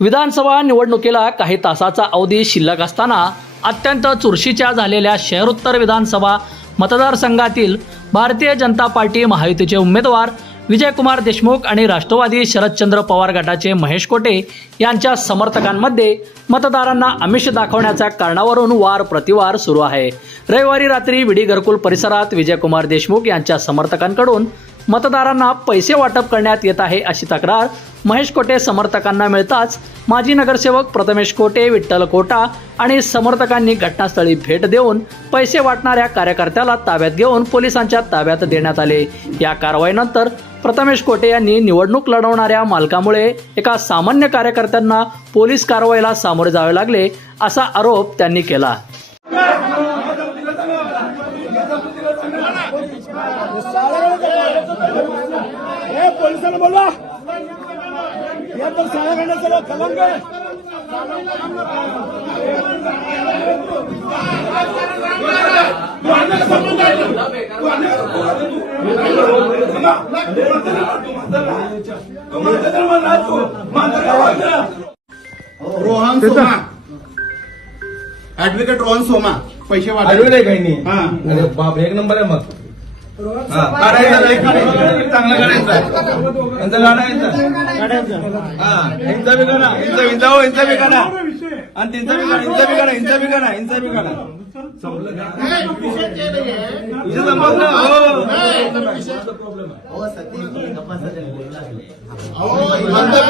विधानसभा निवडणुकीला काही तासाचा अवधी शिल्लक असताना अत्यंत चुरशीच्या झालेल्या शहरोत्तर विधानसभा मतदारसंघातील भारतीय जनता पार्टी महायुतीचे उमेदवार विजयकुमार देशमुख आणि राष्ट्रवादी शरदचंद्र पवार गटाचे महेश कोटे यांच्या समर्थकांमध्ये मतदारांना आमिष दाखवण्याच्या कारणावरून वार प्रतिवार सुरू आहे. रविवारी रात्री विडी घरकुल परिसरात विजयकुमार देशमुख यांच्या समर्थकांकडून मतदारांना पैसे वाटप करण्यात येत आहे अशी तक्रार महेश कोटे समर्थकांना मिळताच माजी नगरसेवक प्रथमेश कोटे विठ्ठल कोटा आणि समर्थकांनी घटनास्थळी भेट देऊन पैसे वाटणाऱ्या कार्यकर्त्याला ताब्यात घेऊन पोलिसांच्या ताब्यात देण्यात आले. या कारवाईनंतर प्रथमेश कोटे यांनी निवडणूक लढवणाऱ्या मालकामुळे एका सामान्य कार्यकर्त्यांना पोलीस कारवाईला सामोरे जावे लागले असा आरोप त्यांनी केला. हे पोलिसांना बोलवा. या तर लोक कलंक आहे रोहन सोमा. ऍडव्होकेट रोहन सोमा. पैसे आढळले काही नाही हा. अरे बाप एक नंबर आहे मग हा. काढायचा नाही, काढायचा. चांगला काढायचा. यांचा काढायचा. हा यांचा बी काढा यांचा यांचा हो यांचा बी काढा आणि त्यांचा बी काढा यांचा बी काढा यांचा बी काढा यांचा बी काढा विषय संपला? हो.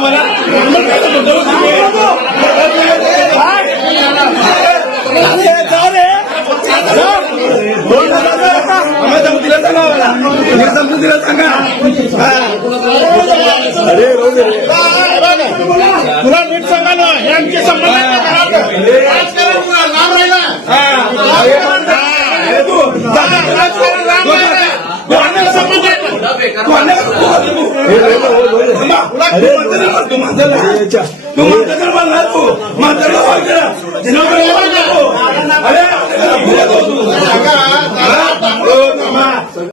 मग जातं ते तुम्हाला आम्हाला जाऊ दिला सांगा. हे हा. अरे. तुला नीट सांगा ना हे आमचे संबंध तुला लांब राहिला. हा. तू, लांब राहिला. तुला- तू म्हणते ना,